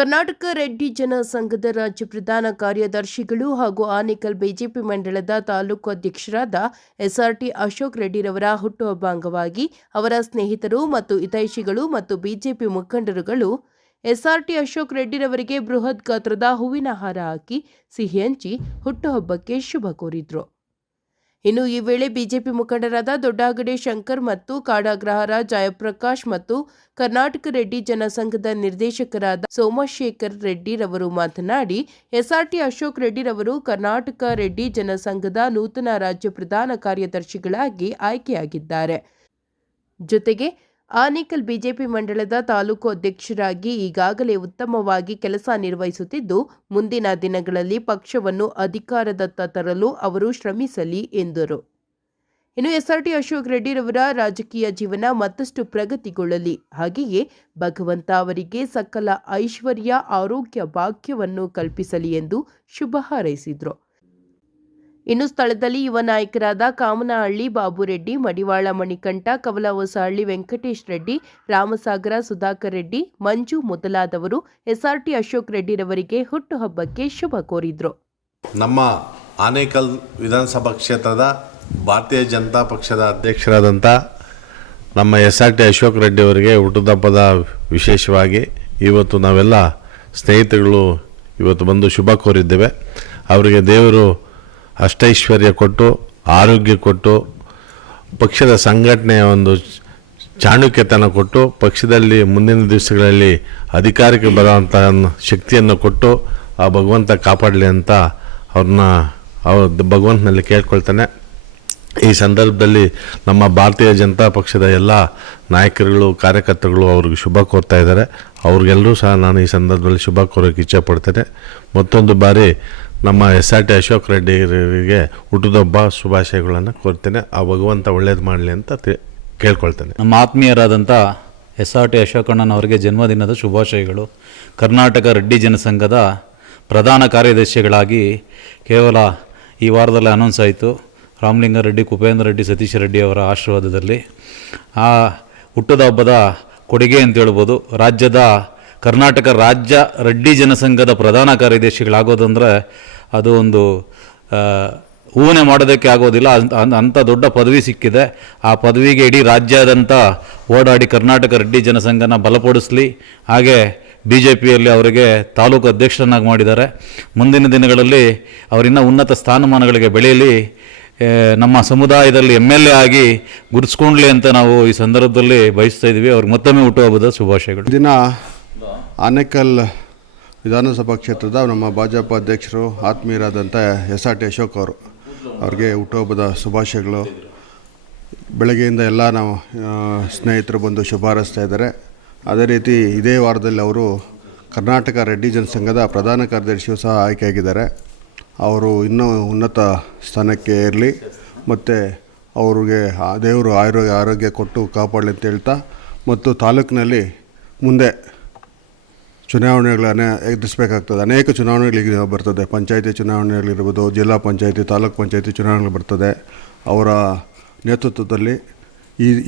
ಕರ್ನಾಟಕ ರೆಡ್ಡಿ ಜನ ಸಂಘದ ರಾಜ್ಯ ಪ್ರಧಾನ ಕಾರ್ಯದರ್ಶಿಗಳು ಹಾಗೂ ಆನೇಕಲ್ ಬಿಜೆಪಿ ಮಂಡಳದ ತಾಲೂಕು ಅಧ್ಯಕ್ಷರಾದ ಎಸ್ಆರ್ಟಿ ಅಶೋಕ್ ರೆಡ್ಡಿರವರ ಹುಟ್ಟುಹಬ್ಬ ಅಂಗವಾಗಿ ಅವರ ಸ್ನೇಹಿತರು ಮತ್ತು ಹಿತೈಷಿಗಳು ಮತ್ತು ಬಿಜೆಪಿ ಮುಖಂಡರುಗಳು ಎಸ್ಆರ್ಟಿ ಅಶೋಕ್ ರೆಡ್ಡಿರವರಿಗೆ ಬೃಹತ್ ಗಾತ್ರದ ಹೂವಿನ ಹಾರ ಹಾಕಿ ಸಿಹಿ ಹಂಚಿ ಹುಟ್ಟುಹಬ್ಬಕ್ಕೆ ಶುಭ ಕೋರಿದ್ರು. ಇನ್ನು ಈ ವೇಳೆ ಬಿಜೆಪಿ ಮುಖಂಡರಾದ ದೊಡ್ಡಾಗಡೆ ಶಂಕರ್ ಮತ್ತು ಕಾಡಾಗ್ರಹಾರ ಜಯಪ್ರಕಾಶ್ ಮತ್ತು ಕರ್ನಾಟಕ ರೆಡ್ಡಿ ಜನಸಂಘದ ನಿರ್ದೇಶಕರಾದ ಸೋಮಶೇಖರ್ ರೆಡ್ಡಿರವರು ಮಾತನಾಡಿ, ಎಸ್ಆರ್ಟಿ ಅಶೋಕ್ ರೆಡ್ಡಿರವರು ಕರ್ನಾಟಕ ರೆಡ್ಡಿ ಜನಸಂಘದ ನೂತನ ರಾಜ್ಯ ಪ್ರಧಾನ ಕಾರ್ಯದರ್ಶಿಗಳಾಗಿ ಆಯ್ಕೆಯಾಗಿದ್ದಾರೆ. ಜೊತೆಗೆ ಆನೇಕಲ್ ಬಿಜೆಪಿ ಮಂಡಳದ ತಾಲೂಕು ಅಧ್ಯಕ್ಷರಾಗಿ ಈಗಾಗಲೇ ಉತ್ತಮವಾಗಿ ಕೆಲಸ ನಿರ್ವಹಿಸುತ್ತಿದ್ದು, ಮುಂದಿನ ದಿನಗಳಲ್ಲಿ ಪಕ್ಷವನ್ನು ಅಧಿಕಾರದತ್ತ ತರಲು ಅವರು ಶ್ರಮಿಸಲಿ ಎಂದರು. ಇನ್ನು ಎಸ್ಆರ್ಟಿ ಅಶೋಕ್ ರೆಡ್ಡಿರವರ ರಾಜಕೀಯ ಜೀವನ ಮತ್ತಷ್ಟು ಪ್ರಗತಿಗೊಳ್ಳಲಿ, ಹಾಗೆಯೇ ಭಗವಂತ ಅವರಿಗೆ ಸಕಲ ಐಶ್ವರ್ಯ ಆರೋಗ್ಯ ಭಾಗ್ಯವನ್ನು ಕಲ್ಪಿಸಲಿ ಎಂದು ಶುಭ ಹಾರೈಸಿದರು. ಇನ್ನು ಸ್ಥಳದಲ್ಲಿ ಯುವ ನಾಯಕರಾದ ಕಾಮನಹಳ್ಳಿ ಬಾಬುರೆಡ್ಡಿ, ಮಡಿವಾಳ ಮಣಿಕಂಠ, ಕವಲಹೊಸಹಳ್ಳಿ ವೆಂಕಟೇಶ್ ರೆಡ್ಡಿ, ರಾಮಸಾಗರ ಸುಧಾಕರ್ ರೆಡ್ಡಿ, ಮಂಜು ಮೊದಲಾದವರು ಎಸ್ಆರ್ಟಿ ಅಶೋಕ್ ರೆಡ್ಡಿರವರಿಗೆ ಹುಟ್ಟುಹಬ್ಬಕ್ಕೆ ಶುಭ ಕೋರಿದ್ರು. ನಮ್ಮ ಆನೇಕಲ್ ವಿಧಾನಸಭಾ ಕ್ಷೇತ್ರದ ಭಾರತೀಯ ಜನತಾ ಪಕ್ಷದ ಅಧ್ಯಕ್ಷರಾದಂಥ ನಮ್ಮ ಎಸ್ಆರ್ಟಿ ಅಶೋಕ್ ರೆಡ್ಡಿ ಅವರಿಗೆ ಹುಟ್ಟುಹಬ್ಬದ ವಿಶೇಷವಾಗಿ ಇವತ್ತು ನಾವೆಲ್ಲ ಸ್ನೇಹಿತರುಗಳು ಇವತ್ತು ಬಂದು ಶುಭ ಕೋರಿದ್ದೇವೆ. ಅವರಿಗೆ ದೇವರು ಅಷ್ಟೈಶ್ವರ್ಯ ಕೊಟ್ಟು ಆರೋಗ್ಯ ಕೊಟ್ಟು ಪಕ್ಷದ ಸಂಘಟನೆಯ ಒಂದು ಚಾಣಕ್ಯತನ ಕೊಟ್ಟು ಪಕ್ಷದಲ್ಲಿ ಮುಂದಿನ ದಿವಸಗಳಲ್ಲಿ ಅಧಿಕಾರಕ್ಕೆ ಬರುವಂಥ ಶಕ್ತಿಯನ್ನು ಕೊಟ್ಟು ಆ ಭಗವಂತ ಕಾಪಾಡಲಿ ಅಂತ ಭಗವಂತನಲ್ಲಿ ಕೇಳ್ಕೊಳ್ತಾನೆ. ಈ ಸಂದರ್ಭದಲ್ಲಿ ನಮ್ಮ ಭಾರತೀಯ ಜನತಾ ಪಕ್ಷದ ಎಲ್ಲ ನಾಯಕರುಗಳು ಕಾರ್ಯಕರ್ತರುಗಳು ಅವ್ರಿಗೆ ಶುಭ ಕೋರ್ತಾ ಇದ್ದಾರೆ. ಅವ್ರಿಗೆಲ್ಲರೂ ಸಹ ನಾನು ಈ ಸಂದರ್ಭದಲ್ಲಿ ಶುಭ ಕೋರೋಕ್ಕೆ ಇಚ್ಛೆಪಡ್ತೇನೆ. ಮತ್ತೊಂದು ಬಾರಿ ನಮ್ಮ ಎಸ್ಆರ್ಟಿ ಅಶೋಕ್ ರೆಡ್ಡಿಗೆ ಹುಟ್ಟುಹಬ್ಬ ಶುಭಾಶಯಗಳನ್ನು ಕೋರ್ತೇನೆ. ಆ ಭಗವಂತ ಒಳ್ಳೇದು ಮಾಡಲಿ ಅಂತ ಕೇಳ್ಕೊಳ್ತೇನೆ. ನಮ್ಮ ಆತ್ಮೀಯರಾದಂಥ ಎಸ್ಆರ್ಟಿ ಅಶೋಕಣ್ಣನವರಿಗೆ ಜನ್ಮದಿನದ ಶುಭಾಶಯಗಳು. ಕರ್ನಾಟಕ ರೆಡ್ಡಿ ಜನಸಂಘದ ಪ್ರಧಾನ ಕಾರ್ಯದರ್ಶಿಗಳಾಗಿ ಕೇವಲ ಈ ವಾರದಲ್ಲಿ ಅನೌನ್ಸ್ ಆಯಿತು. ರಾಮಲಿಂಗಾರೆಡ್ಡಿ, ಕುಪೇಂದ್ರ ರೆಡ್ಡಿ, ಸತೀಶ್ ರೆಡ್ಡಿ ಅವರ ಆಶೀರ್ವಾದದಲ್ಲಿ ಆ ಹುಟ್ಟದ ಹಬ್ಬದ ಕೊಡುಗೆ ಅಂತ ಹೇಳ್ಬೋದು. ಕರ್ನಾಟಕ ರಾಜ್ಯ ರೆಡ್ಡಿ ಜನಸಂಘದ ಪ್ರಧಾನ ಕಾರ್ಯದರ್ಶಿಗಳಾಗೋದಂದರೆ ಅದು ಒಂದು ಊಹೆ ಮಾಡೋದಕ್ಕೆ ಆಗೋದಿಲ್ಲ. ಅಂಥ ದೊಡ್ಡ ಪದವಿ ಸಿಕ್ಕಿದೆ. ಆ ಪದವಿಗೆ ಇಡೀ ರಾಜ್ಯಾದ್ಯಂತ ಓಡಾಡಿ ಕರ್ನಾಟಕ ರೆಡ್ಡಿ ಜನಸಂಘನ ಬಲಪಡಿಸಲಿ. ಹಾಗೆ BJPಯಲ್ಲಿ ಅವರಿಗೆ ತಾಲೂಕು ಅಧ್ಯಕ್ಷರನ್ನಾಗಿ ಮಾಡಿದ್ದಾರೆ. ಮುಂದಿನ ದಿನಗಳಲ್ಲಿ ಅವರಿನ್ನ ಉನ್ನತ ಸ್ಥಾನಮಾನಗಳಿಗೆ ಬೆಳೆಯಲಿ, ನಮ್ಮ ಸಮುದಾಯದಲ್ಲಿ MLA ಆಗಿ ಗುರುತಿಸ್ಕೊಂಡ್ಲಿ ಅಂತ ನಾವು ಈ ಸಂದರ್ಭದಲ್ಲಿ ಬಯಸ್ತಾ ಇದ್ದೀವಿ. ಅವ್ರಿಗೆ ಮತ್ತೊಮ್ಮೆ ಹುಟ್ಟುಹಬ್ಬದ ಶುಭಾಶಯಗಳು. ದಿನ ಆನೇಕಲ್ ವಿಧಾನಸಭಾ ಕ್ಷೇತ್ರದ ನಮ್ಮ ಭಾಜಪ ಅಧ್ಯಕ್ಷರು ಆತ್ಮೀಯರಾದಂಥ ಎಸ್ಆರ್ಟಿ ಅಶೋಕ್ ಅವ್ರಿಗೆ ಹುಟ್ಟುಹಬ್ಬದ ಶುಭಾಶಯಗಳು. ಬೆಳಗ್ಗೆಯಿಂದ ಎಲ್ಲ ನಾವು ಸ್ನೇಹಿತರು ಬಂದು ಶುಭ ಹಾರೈಸ್ತಾ ಇದ್ದಾರೆ. ಅದೇ ರೀತಿ ಇದೇ ವಾರದಲ್ಲಿ ಅವರು ಕರ್ನಾಟಕ ರೆಡ್ಡಿ ಜನಸಂಘದ ಪ್ರಧಾನ ಕಾರ್ಯದರ್ಶಿಯೂ ಸಹ ಆಯ್ಕೆಯಾಗಿದ್ದಾರೆ. ಅವರು ಇನ್ನೂ ಉನ್ನತ ಸ್ಥಾನಕ್ಕೆ ಇರಲಿ ಮತ್ತು ಅವ್ರಿಗೆ ದೇವರು ಆರೋಗ್ಯ ಕೊಟ್ಟು ಕಾಪಾಡಲಿ ಅಂತ ಹೇಳ್ತಾ, ಮತ್ತು ತಾಲೂಕಿನಲ್ಲಿ ಮುಂದೆ ಚುನಾವಣೆಗಳನ್ನು ಎದುರಿಸಬೇಕಾಗ್ತದೆ. ಅನೇಕ ಚುನಾವಣೆಗಳಿಗೆ ಬರ್ತದೆ. ಪಂಚಾಯತಿ ಚುನಾವಣೆಗಳಿರ್ಬೋದು, ಜಿಲ್ಲಾ ಪಂಚಾಯತಿ, ತಾಲೂಕು ಪಂಚಾಯತಿ ಚುನಾವಣೆಗಳು ಬರ್ತದೆ. ಅವರ ನೇತೃತ್ವದಲ್ಲಿ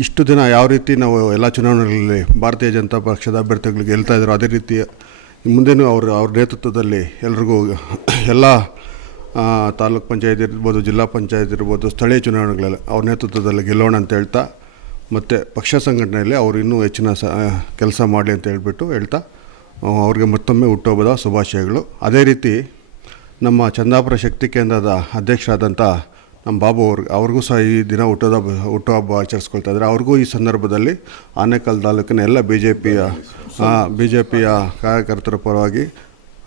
ಇಷ್ಟು ದಿನ ಯಾವ ರೀತಿ ನಾವು ಎಲ್ಲ ಚುನಾವಣೆಗಳಲ್ಲಿ ಭಾರತೀಯ ಜನತಾ ಪಕ್ಷದ ಅಭ್ಯರ್ಥಿಗಳಿಗೆ ಗೆಲ್ತಾ ಇದ್ರು, ಅದೇ ರೀತಿ ಮುಂದೆನೂ ಅವ್ರ ನೇತೃತ್ವದಲ್ಲಿ ಎಲ್ರಿಗೂ ಎಲ್ಲ ತಾಲೂಕು ಪಂಚಾಯತ್ ಇರ್ಬೋದು, ಜಿಲ್ಲಾ ಪಂಚಾಯತ್ ಇರ್ಬೋದು, ಸ್ಥಳೀಯ ಚುನಾವಣೆಗಳಲ್ಲಿ ಅವ್ರ ನೇತೃತ್ವದಲ್ಲಿ ಗೆಲ್ಲೋಣ ಅಂತ ಹೇಳ್ತಾ, ಮತ್ತು ಪಕ್ಷ ಸಂಘಟನೆಯಲ್ಲಿ ಅವರು ಇನ್ನೂ ಹೆಚ್ಚಿನ ಕೆಲಸ ಮಾಡಲಿ ಅಂತ ಹೇಳ್ತಾ ಅವ್ರಿಗೆ ಮತ್ತೊಮ್ಮೆ ಹುಟ್ಟುಹಬ್ಬದ ಶುಭಾಶಯಗಳು. ಅದೇ ರೀತಿ ನಮ್ಮ ಚಂದಾಪುರ ಶಕ್ತಿ ಕೇಂದ್ರದ ಅಧ್ಯಕ್ಷರಾದಂಥ ನಮ್ಮ ಬಾಬು ಅವ್ರಿಗೂ ಸಹ ಈ ದಿನ ಹುಟ್ಟುಹಬ್ಬ ಆಚರಿಸ್ಕೊಳ್ತಾ ಇದ್ದಾರೆ. ಅವ್ರಿಗೂ ಈ ಸಂದರ್ಭದಲ್ಲಿ ಆನೇಕಲ್ ತಾಲೂಕಿನ ಎಲ್ಲ BJPಯ ಕಾರ್ಯಕರ್ತರ ಪರವಾಗಿ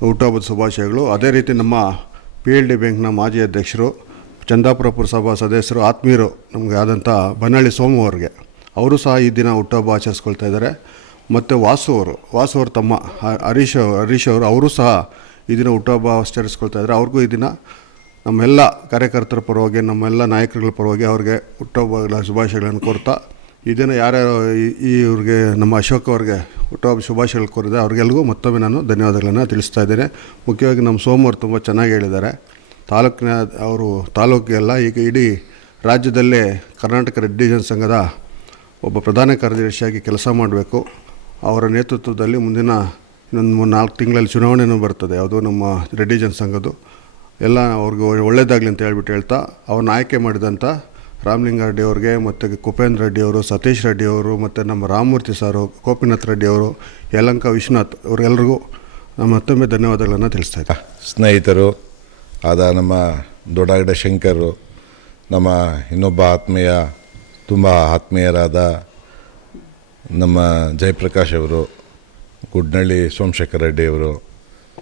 ಹುಟ್ಟುಹಬ್ಬದ ಶುಭಾಶಯಗಳು. ಅದೇ ರೀತಿ ನಮ್ಮ PLD ಬ್ಯಾಂಕ್ನ ಮಾಜಿ ಅಧ್ಯಕ್ಷರು, ಚಂದಾಪುರ ಪುರಸಭಾ ಸದಸ್ಯರು, ಆತ್ಮೀಯರು ನಮಗೆ ಆದಂಥ ಬನ್ನಳ್ಳಿ ಸೋಮು ಅವ್ರಿಗೆ, ಅವರು ಸಹ ಈ ದಿನ ಹುಟ್ಟುಹಬ್ಬ ಆಚರಿಸ್ಕೊಳ್ತಾ ಇದ್ದಾರೆ. ಮತ್ತು ವಾಸು ಅವರು ತಮ್ಮ ಹರೀಶ್ ಅವರು ಸಹ ಈ ದಿನ ಹುಟ್ಟುಹಬ್ಬ ಆಚರಿಸ್ಕೊಳ್ತಾ ಇದ್ದಾರೆ. ಅವ್ರಿಗೂ ಈ ದಿನ ನಮ್ಮೆಲ್ಲ ಕಾರ್ಯಕರ್ತರ ಪರವಾಗಿ, ನಮ್ಮೆಲ್ಲ ನಾಯಕರುಗಳ ಪರವಾಗಿ ಅವ್ರಿಗೆ ಹುಟ್ಟುಹಬ್ಬಗಳ ಶುಭಾಶಯಗಳನ್ನು ಕೋರ್ತಾ, ಈ ದಿನ ಯಾರ್ಯಾರು ಇವ್ರಿಗೆ ನಮ್ಮ ಅಶೋಕ್ ಅವ್ರಿಗೆ ಹುಟ್ಟುಹಬ್ಬ ಶುಭಾಶಯಗಳು ಕೋರಿದೆ ಅವ್ರಿಗೆಲ್ರಿಗೂ ಮತ್ತೊಮ್ಮೆ ನಾನು ಧನ್ಯವಾದಗಳನ್ನು ತಿಳಿಸ್ತಾ ಇದ್ದೇನೆ. ಮುಖ್ಯವಾಗಿ ನಮ್ಮ ಸೋಮು ಅವರು ತುಂಬ ಚೆನ್ನಾಗಿ ಹೇಳಿದ್ದಾರೆ. ತಾಲೂಕಿಗೆಲ್ಲ ಈಗ ಇಡೀ ರಾಜ್ಯದಲ್ಲೇ ಕರ್ನಾಟಕ ರೆಡ್ಡಿ ಜನಸಂಘದ ಒಬ್ಬ ಪ್ರಧಾನ ಕಾರ್ಯದರ್ಶಿಯಾಗಿ ಕೆಲಸ ಮಾಡಬೇಕು. ಅವರ ನೇತೃತ್ವದಲ್ಲಿ ಮುಂದಿನ ಇನ್ನೊಂದು 4 ತಿಂಗಳಲ್ಲಿ ಚುನಾವಣೆನೂ ಬರ್ತದೆ, ಅದು ನಮ್ಮ ರೆಡ್ಡಿ ಜನಸಂಘದ್ದು. ಎಲ್ಲ ಅವ್ರಿಗೆ ಒಳ್ಳೇದಾಗಲಿ ಅಂತ ಹೇಳ್ತಾ ಅವ್ರನ್ನ ಆಯ್ಕೆ ಮಾಡಿದಂಥ ರಾಮಲಿಂಗಾರೆಡ್ಡಿ ಅವ್ರಿಗೆ ಮತ್ತು ಕುಪೇಂದ್ರ ರೆಡ್ಡಿ ಅವರು, ಸತೀಶ್ ರೆಡ್ಡಿ ಅವರು ಮತ್ತು ನಮ್ಮ ರಾಮಮೂರ್ತಿ ಸಾರು, ಗೋಪಿನಾಥ್ ರೆಡ್ಡಿ ಅವರು, ಯಲಂಕ ವಿಶ್ವನಾಥ್ ಅವರೆಲ್ಲರಿಗೂ ನಮ್ಮ ಮತ್ತೊಮ್ಮೆ ಧನ್ಯವಾದಗಳನ್ನು ತಿಳಿಸ್ತಾ ಇದ್ದಾರೆ. ಸ್ನೇಹಿತರು ಆದ ನಮ್ಮ ದೊಡ್ಡಗಡ ಶಂಕರು, ನಮ್ಮ ಇನ್ನೊಬ್ಬ ತುಂಬ ಆತ್ಮೀಯರಾದ ನಮ್ಮ ಜಯಪ್ರಕಾಶ್ ಅವರು, ಗುಡ್ನಳ್ಳಿ ಸೋಮಶೇಖರ್ ರೆಡ್ಡಿ ಅವರು,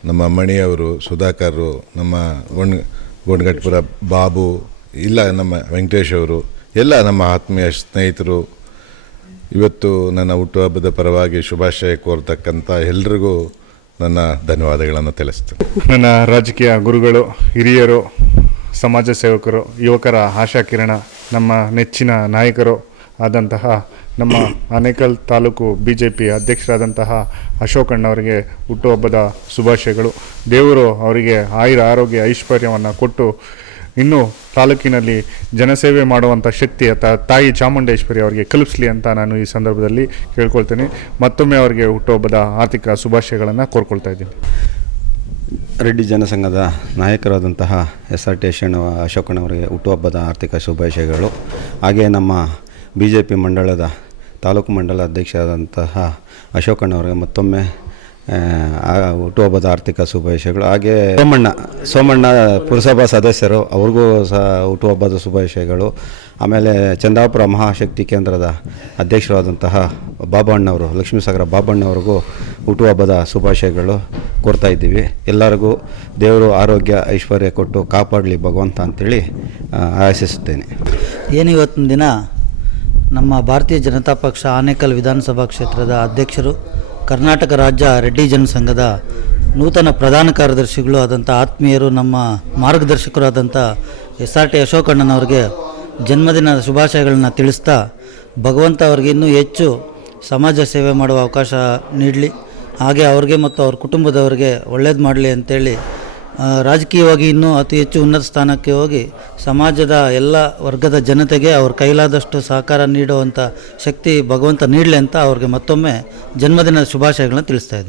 ನಮ್ಮ ಮಣಿಯವರು, ಸುಧಾಕರ್, ನಮ್ಮ ಗೋಣಗಟ್ಟಪುರ ಬಾಬು, ಇಲ್ಲ ನಮ್ಮ ವೆಂಕಟೇಶ್ ಅವರು, ಎಲ್ಲ ನಮ್ಮ ಆತ್ಮೀಯ ಸ್ನೇಹಿತರು, ಇವತ್ತು ನನ್ನ ಹುಟ್ಟುಹಬ್ಬದ ಪರವಾಗಿ ಶುಭಾಶಯ ಕೋರ್ತಕ್ಕಂಥ ಎಲ್ರಿಗೂ ನನ್ನ ಧನ್ಯವಾದಗಳನ್ನು ತಿಳಿಸ್ತೇನೆ. ನನ್ನ ರಾಜಕೀಯ ಗುರುಗಳು, ಹಿರಿಯರು, ಸಮಾಜ ಸೇವಕರು, ಯುವಕರ ಆಶಾಕಿರಣ, ನಮ್ಮ ನೆಚ್ಚಿನ ನಾಯಕರು ಆದಂತಹ ನಮ್ಮ ಆನೇಕಲ್ ತಾಲೂಕು BJP ಅಧ್ಯಕ್ಷರಾದಂತಹ ಅಶೋಕಣ್ಣವರಿಗೆ ಹುಟ್ಟುಹಬ್ಬದ ಶುಭಾಶಯಗಳು. ದೇವರು ಅವರಿಗೆ ಆಯುರ ಆರೋಗ್ಯ ಐಶ್ವರ್ಯವನ್ನು ಕೊಟ್ಟು ಇನ್ನೂ ತಾಲೂಕಿನಲ್ಲಿ ಜನಸೇವೆ ಮಾಡುವಂಥ ಶಕ್ತಿ ತಾಯಿ ಚಾಮುಂಡೇಶ್ವರಿ ಅವರಿಗೆ ಕಲ್ಪಿಸಲಿ ಅಂತ ನಾನು ಈ ಸಂದರ್ಭದಲ್ಲಿ ಕೇಳ್ಕೊಳ್ತೀನಿ. ಮತ್ತೊಮ್ಮೆ ಅವರಿಗೆ ಹುಟ್ಟುಹಬ್ಬದ ಆರ್ಥಿಕ ಶುಭಾಶಯಗಳನ್ನು ಕೋರ್ಕೊಳ್ತಾ ಇದ್ದೀನಿ. ರೆಡ್ಡಿ ಜನಸಂಘದ ನಾಯಕರಾದಂತಹ SRT ಅಶೋಕಣ್ಣವರಿಗೆ ಹುಟ್ಟುಹಬ್ಬದ ಆರ್ಥಿಕ ಶುಭಾಶಯಗಳು. ಹಾಗೆ ನಮ್ಮ BJP ಮಂಡಳದ ತಾಲೂಕು ಮಂಡಲ ಅಧ್ಯಕ್ಷರಾದಂತಹ ಅಶೋಕಣ್ಣವರಿಗೆ ಮತ್ತೊಮ್ಮೆ ಹುಟ್ಟುಹಬ್ಬದ ಆರ್ಥಿಕ ಶುಭಾಶಯಗಳು. ಹಾಗೆ ಸೋಮಣ್ಣ ಪುರಸಭಾ ಸದಸ್ಯರು, ಅವ್ರಿಗೂ ಸಹ ಹುಟ್ಟುಹಬ್ಬದ ಶುಭಾಶಯಗಳು. ಆಮೇಲೆ ಚಂದಾಪುರ ಮಹಾಶಕ್ತಿ ಕೇಂದ್ರದ ಅಧ್ಯಕ್ಷರಾದಂತಹ ಬಾಬಣ್ಣವರು, ಲಕ್ಷ್ಮೀಸಾಗರ ಬಾಬಣ್ಣವ್ರಿಗೂ ಹುಟ್ಟುಹಬ್ಬದ ಶುಭಾಶಯಗಳು ಕೋರ್ತಾ ಇದ್ದೀವಿ. ಎಲ್ಲರಿಗೂ ದೇವರು ಆರೋಗ್ಯ ಐಶ್ವರ್ಯ ಕೊಟ್ಟು ಕಾಪಾಡಲಿ ಭಗವಂತ ಅಂತೇಳಿ ಆಶಿಸುತ್ತೇನೆ. ಏನಿವತ್ತಿನ ದಿನ ನಮ್ಮ ಭಾರತೀಯ ಜನತಾ ಪಕ್ಷ ಆನೇಕಲ್ ವಿಧಾನಸಭಾ ಕ್ಷೇತ್ರದ ಅಧ್ಯಕ್ಷರು, ಕರ್ನಾಟಕ ರಾಜ್ಯ ರೆಡ್ಡಿ ಜನಸಂಘದ ನೂತನ ಪ್ರಧಾನ ಕಾರ್ಯದರ್ಶಿಗಳು ಆದಂಥ ಆತ್ಮೀಯರು, ನಮ್ಮ ಮಾರ್ಗದರ್ಶಕರು ಆದಂಥ SRT ಅಶೋಕಣ್ಣನವ್ರಿಗೆ ಜನ್ಮದಿನದ ಶುಭಾಶಯಗಳನ್ನು ತಿಳಿಸ್ತಾ, ಭಗವಂತ ಅವ್ರಿಗೆ ಇನ್ನೂ ಹೆಚ್ಚು ಸಮಾಜ ಸೇವೆ ಮಾಡುವ ಅವಕಾಶ ನೀಡಲಿ, ಹಾಗೆ ಅವ್ರಿಗೆ ಮತ್ತು ಅವ್ರ ಕುಟುಂಬದವರಿಗೆ ಒಳ್ಳೇದು ಮಾಡಲಿ ಅಂತೇಳಿ, ರಾಜಕೀಯವಾಗಿ ಇನ್ನೂ ಅತಿ ಹೆಚ್ಚು ಉನ್ನತ ಸ್ಥಾನಕ್ಕೆ ಹೋಗಿ ಸಮಾಜದ ಎಲ್ಲ ವರ್ಗದ ಜನತೆಗೆ ಅವ್ರ ಕೈಲಾದಷ್ಟು ಸಹಕಾರ ನೀಡುವಂಥ ಶಕ್ತಿ ಭಗವಂತ ನೀಡಲಿ ಅಂತ ಅವ್ರಿಗೆ ಮತ್ತೊಮ್ಮೆ ಜನ್ಮದಿನದ ಶುಭಾಶಯಗಳನ್ನ ತಿಳಿಸ್ತಾ ಇದ್ದೇನೆ.